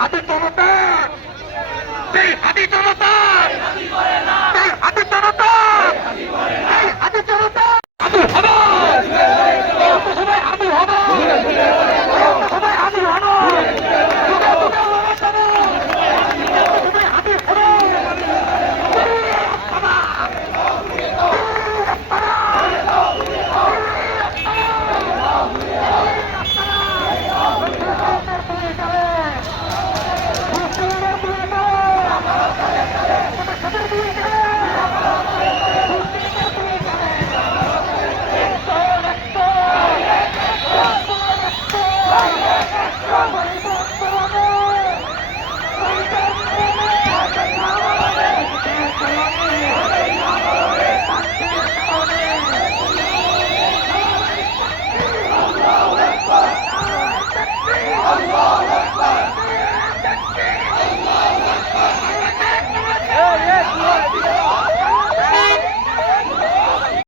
হাতে জনতা, সেই হাতে জনতা, সেই হাতে জনতা, সেই হাতে জনতা। আমি হব, সবাই আমি হব, সবাই আমি হব, সবাই আমি হব। Come on,